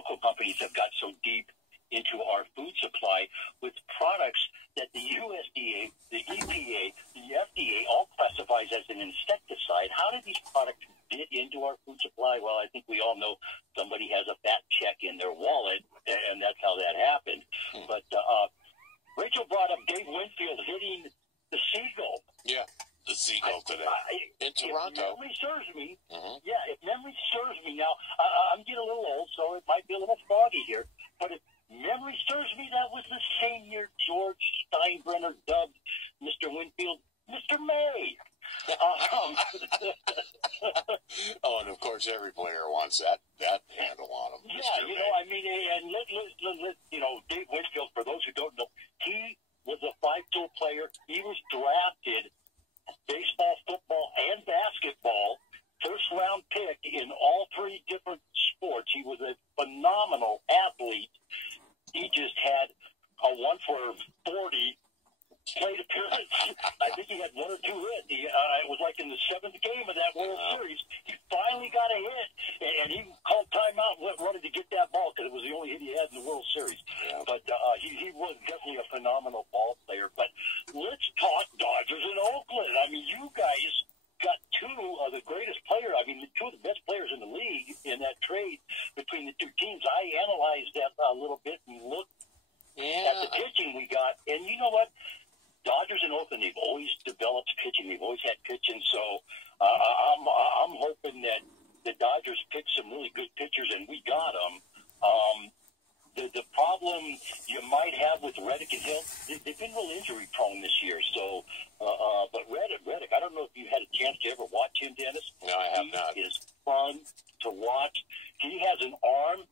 chemical companies have got so deep into our food supply with products that the USDA, the EPA, the FDA all classifies as an insecticide. How did these products get into our food supply? Well, I think we all know somebody has a fat check in their wallet, and that's how that happened. But Rachel brought up Dave Winfield hitting the Seagull. Yeah, the Seagull today in Toronto. If memory serves me, if memory serves me now, I'm getting a little old, so it might be a little foggy here, but if memory serves me, that was the same year George Steinbrenner dubbed Mr. Winfield Mr. May. Oh, and of course, every player wants that handle on him. Yeah, Mr. you May. know, I mean, and Dave Winfield, for those who don't know, he was a 5-tool player. He was drafted baseball, football, and basketball, first-round pick in all 3 different sports. He was a phenomenal athlete. He just had a 1 for 40 plate appearance. I think he had 1 or 2 hits. It was like in the 7th game of that World Series. He finally got a hit, and he called timeout and wanted to get that ball because it was the only hit he had in the World Series. Yeah. But he was definitely a phenomenal ball player. But let's talk Dodgers in Oakland. I mean, you guys got 2 of the greatest players. I mean, 2 of the best players in the league in that trade between the 2 teams. I analyzed that a little bit and looked at the pitching we got. And you know what? Dodgers in Oakland, they've always developed pitching. They've always had pitching. So I'm hoping that the Dodgers pick some really good pitchers, and we got them. The problem you might have with Reddick and Hill, they've been real injury prone this year. So, but Reddick, I don't know if you had a chance to ever watch him, Dennis. No, I have not. He is fun to watch. He has an arm.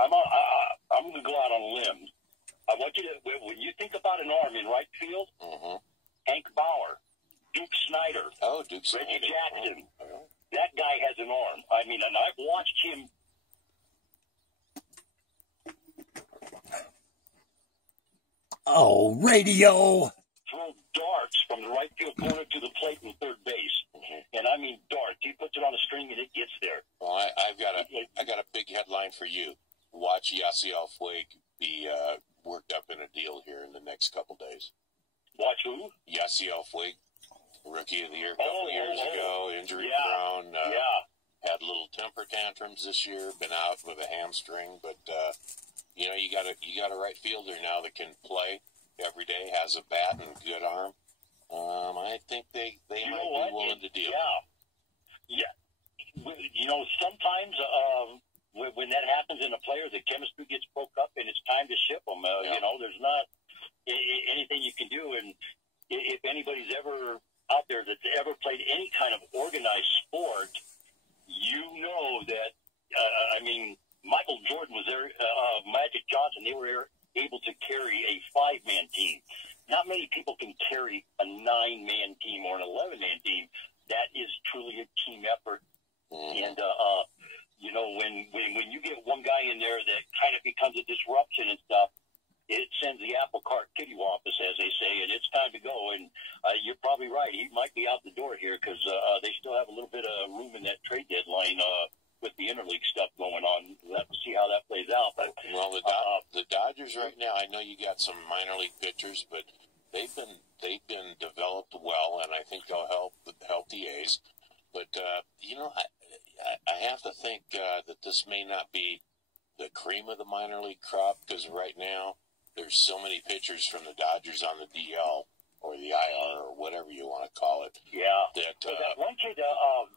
I'm going to go out on a limb. I want you to, when you think about an arm in right field, Hank Bauer, Duke Snyder, Reggie Jackson, that guy has an arm. I mean, and I've watched him. Oh, radio! Throw darts from the right field corner to the plate and third base. And I mean darts. He puts it on a string and it gets there. Well, I got a big headline for you. Watch Yasiel Puig be worked up in a deal here in the next couple days. Watch who? Yasiel Puig, Rookie of the Year a couple years ago, injury prone. Had little temper tantrums this year. Been out with a hamstring, but you know, you got a right fielder now that can play every day, has a bat and a good arm. I think they might be willing to deal. Yeah. You know, sometimes when that happens in a player, the chemistry gets broke up and it's time to ship them. You know, there's not anything you can do. And if anybody's ever out there that's ever played any kind of organized sport, you know that, I mean, Michael Jordan was there, Magic Johnson, they were able to carry a 5-man team. Not many people can carry a 9-man team or an 11-man team. That is truly a team effort. And, you know, when you get one guy in there that kind of becomes a disruption and stuff, it sends the apple cart kittywampus, as they say, and it's time to go. And you're probably right. He might be out the door here because they still have a little bit of room in that trade deadline with the interleague stuff going on. We'll have to see how that plays out. But well, the Dodgers right now, I know you got some minor league pitchers, but they've been developed well, and I think they'll help the A's. But you know, I have to think that this may not be the cream of the minor league crop because right now there's so many pitchers from the Dodgers on the DL or the IR or whatever you want to call it. Yeah. That one kid,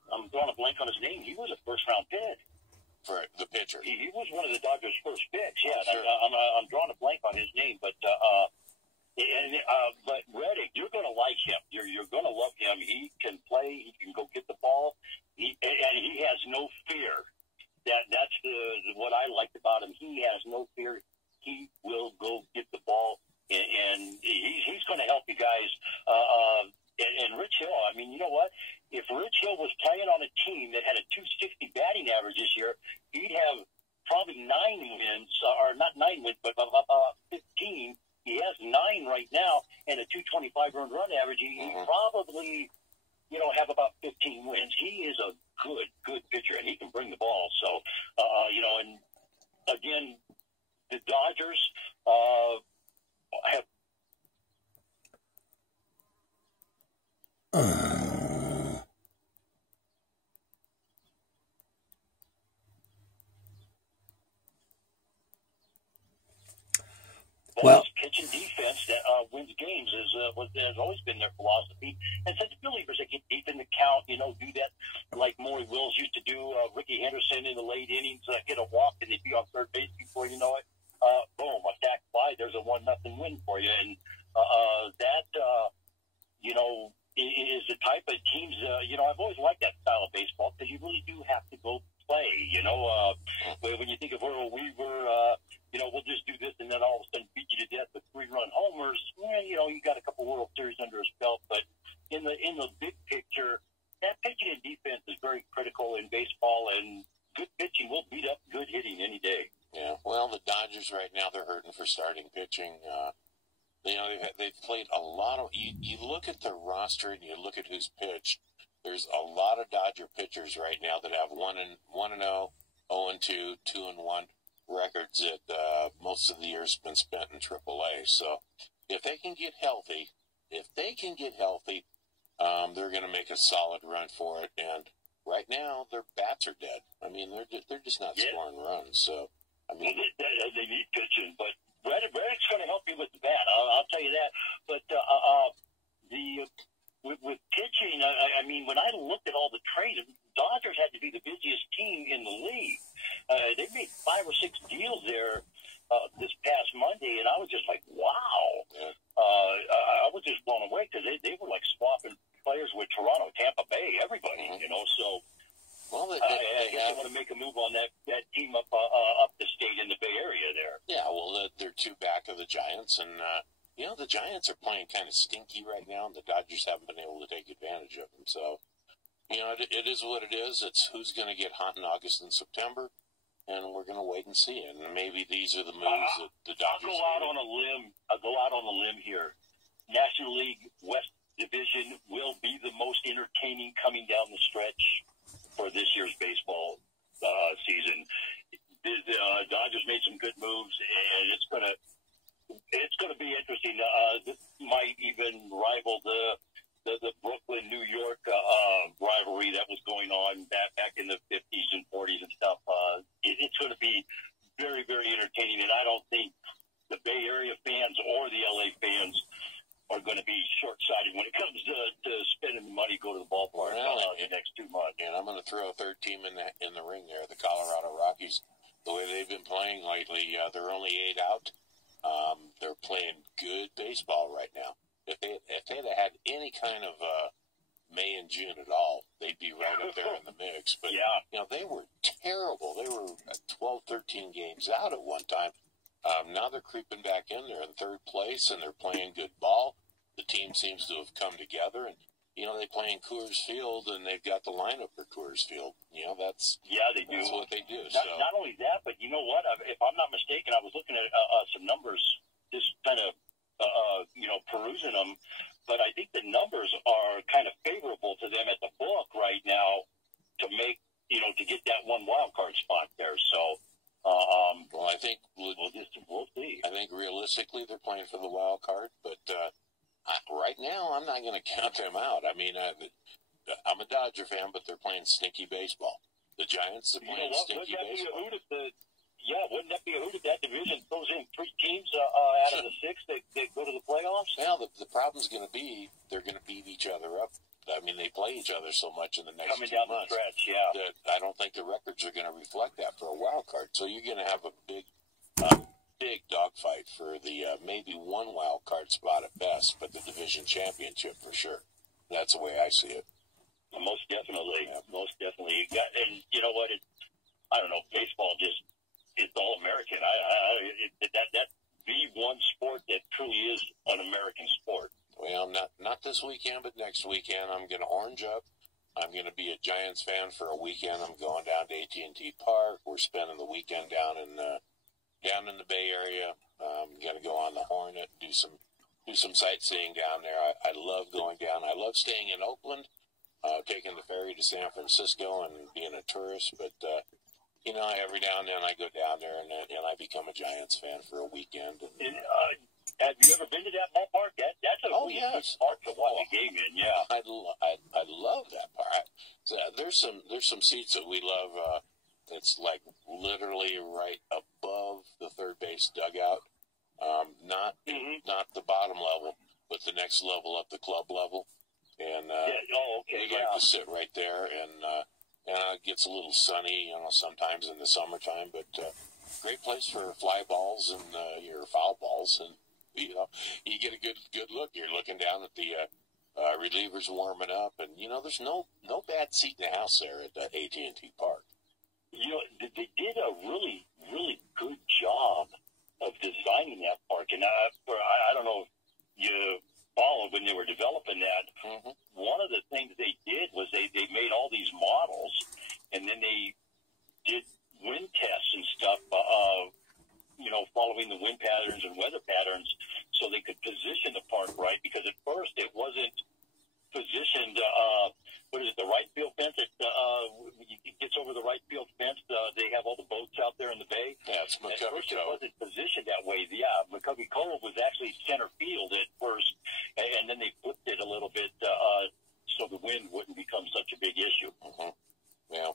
I'm drawing a blank on his name. He was a first-round pick. For the pitcher. He was one of the Dodgers' first picks. Yeah. Sure. I'm drawing a blank on his name, but Reddick, you're going to like him. You're going to love him. He can play. He can go get the ball. And he has no fear. That's what I liked about him. He has no fear. He will go get the ball, and he's going to help you guys. And Rich Hill, I mean, you know what? If Rich Hill was playing on a team that had a 260 batting average this year, he'd have probably 9 wins, or not 9 wins, but 15. He has 9 right now, and a 225 earned run average. He probably, you know, have about 15 wins. He is a good pitcher, and he can bring the ball. So, you know, and again, the Dodgers have. Well, pitching defense that wins games has always been their philosophy. And such believers that get deep in the count, do that like Maury Wills used to do. Ricky Henderson in the late innings, hit a walk and they'd be on third base before you know it. Boom, attack fly. There's a 1-0 win for you, and that is the type of teams. I've always liked that style of baseball because you really do have to go play. When you think of Earl Weaver. We'll just do this and then all of a sudden beat you to death with 3-run homers. You got a couple World Series under his belt, but in the big picture, that pitching and defense is very critical in baseball, and good pitching will beat up good hitting any day. Yeah, well, the Dodgers right now, they're hurting for starting pitching. They've played a lot of. You look at the roster and you look at who's pitched. There's a lot of Dodger pitchers right now that have 1-0, 0-2, 2-1. Records that most of the year's been spent in AAA. So if they can get healthy, they're going to make a solid run for it. And right now, their bats are dead. I mean, they're just not scoring runs. So I mean, they need pitching, but Reddick's going to help you with the bat. I'll tell you that. But with pitching, I mean, when I looked at all the trades, Dodgers had to be the busiest team in the league. They made 5 or 6 deals there this past Monday, and I was just like, wow. Yeah. I was just blown away because they were like swapping players with Toronto, Tampa Bay, everybody, So, well, I guess they want to make a move on that team up the state in the Bay Area there. Yeah, well, they're 2 back of the Giants, and the Giants are playing kind of stinky right now, and the Dodgers haven't been able to take advantage of them. So, it is what it is. It's who's going to get hot in August and September, and we're going to wait and see. And maybe these are the moves that the Dodgers. I'll go out on a limb here. National League West Division will be the most entertaining coming down the stretch for this year's baseball season. The Dodgers made some good moves, and it's gonna be interesting. This might even rival the Brooklyn New York rivalry that was going on back in the 50s and 40s and stuff. It's going to be very, very entertaining, and I don't think the Bay Area fans or the LA fans are going to be short-sighted when it comes to spending the money to go to the ballpark the next 2 months. And I'm going to throw a third team in the ring there, the Colorado Rockies. The way they've been playing lately, they're only 8 out. They're playing good baseball right now. If they'd had any kind of May and June at all, they'd be right up there in the mix. But, they were terrible. They were 12, 13 games out at one time. Now they're creeping back in. They're in 3rd place, and they're playing good ball. The team seems to have come together, and, they play in Coors Field, and they've got the lineup for Coors Field. They do. That's what they do. Not only that, but you know what? If I'm not mistaken, I was looking at some numbers, just kind of, perusing them, but I think the numbers are kind of favorable to them at the book right now to make, to get that one wild card spot there. So, well, I think we'll see. I think realistically they're playing for the wild card, but right now I'm not going to count them out. I mean, I'm a Dodger fan, but they're playing stinky baseball. The Giants are playing stinky baseball. Wouldn't that be a hoot if that division throws in 3 teams out of the 6 that go to the playoffs? Well, the problem's going to be they're going to beat each other up. I mean, they play each other so much in the next 2 months. Coming down the stretch, that I don't think the records are going to reflect that for a wild card. So you're going to have a big dogfight for the maybe 1 wild card spot at best, but the division championship for sure. That's the way I see it. Most definitely. Yeah. Most definitely. And you know what? I don't know. Baseball it's all American. That's the one sport that truly is an American sport. Well, not this weekend, but next weekend. I'm going to orange up. I'm going to be a Giants fan for a weekend. I'm going down to AT&T Park. We're spending the weekend down in the Bay Area. I'm going to go on the Hornet, do some sightseeing down there. I love going down. I love staying in Oakland, taking the ferry to San Francisco and being a tourist. But you know, every now and then I go down there and I become a Giants fan for a weekend. And, have you ever been to that ballpark? That's a really good park to watch a game in. Yeah, I love that park. There's some seats that we love. It's like literally right above the third base dugout. Not the bottom level, but the next level up, the club level. And we like to sit right there, and it gets a little sunny, you know, sometimes in the summertime. But great place for fly balls and your foul balls, and you know, you get a good look. You're looking down at the relievers warming up, and you know, there's no bad seat in the house there at AT&T Park. You know, they did a really, really good job of designing that park. And I don't know if you followed when they were developing that. Mm-hmm. One of the things they did was they made all these models, and then they did wind tests and stuff, you know, following the wind patterns and weather patterns, so they could position the park right. Because at first it wasn't positioned, the right field fence? It gets over the right field fence. They have all the boats out there in the bay. Yeah, it's McCovey At first it Cove. wasn't positioned that way. Yeah, McCovey Cove was actually center field at first, and then they flipped it a little bit so the wind wouldn't become such a big issue. Mm-hmm. Yeah,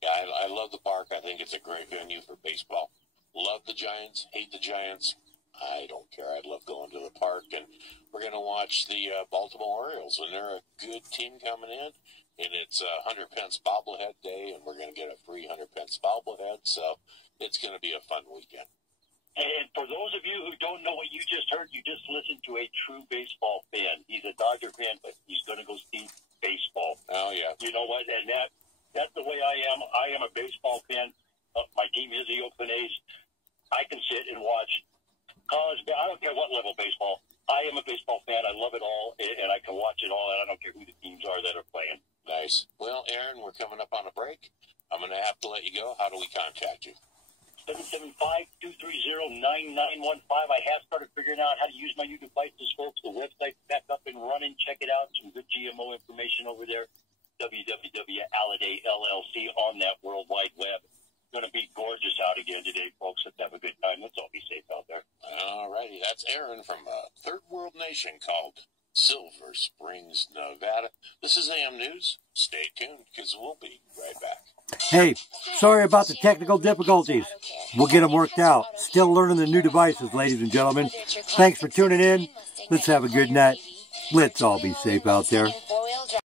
I love the park. I think it's a great venue for baseball. Love the Giants, hate the Giants. I don't care. I love going to the park, and we're going to watch the Baltimore Orioles, and they're a good team coming in, and it's 100 pence bobblehead day, and we're going to get a free 100 pence bobblehead, so it's going to be a fun weekend. And for those of you who don't know what you just heard, you just listened to a true baseball fan. He's a Dodger fan, but he's going to go see baseball. Oh, yeah. You know what? And that's the way I am. I am a baseball fan. My team is the Oakland A's. I can sit and watch college. I don't care what level baseball. I am a baseball fan. I love it all, and I can watch it all, and I don't care who the teams are that are playing. Nice. Well, Aaron, we're coming up on a break. I'm going to have to let you go. How do we contact you? 775-230-9915. I have started figuring out how to use my new devices, folks. The website's back up and running. Check it out. Some good GMO information over there. www.Alliday LLC on that World Wide Web. Going to be gorgeous out again today, folks. Let's have a good time. Let's all be safe out there. All righty. That's Aaron from a third world nation called Silver Springs, Nevada. This is AM News. Stay tuned, because we'll be right back. Hey, sorry about the technical difficulties. We'll get them worked out. Still learning the new devices, ladies and gentlemen. Thanks for tuning in. Let's have a good night. Let's all be safe out there.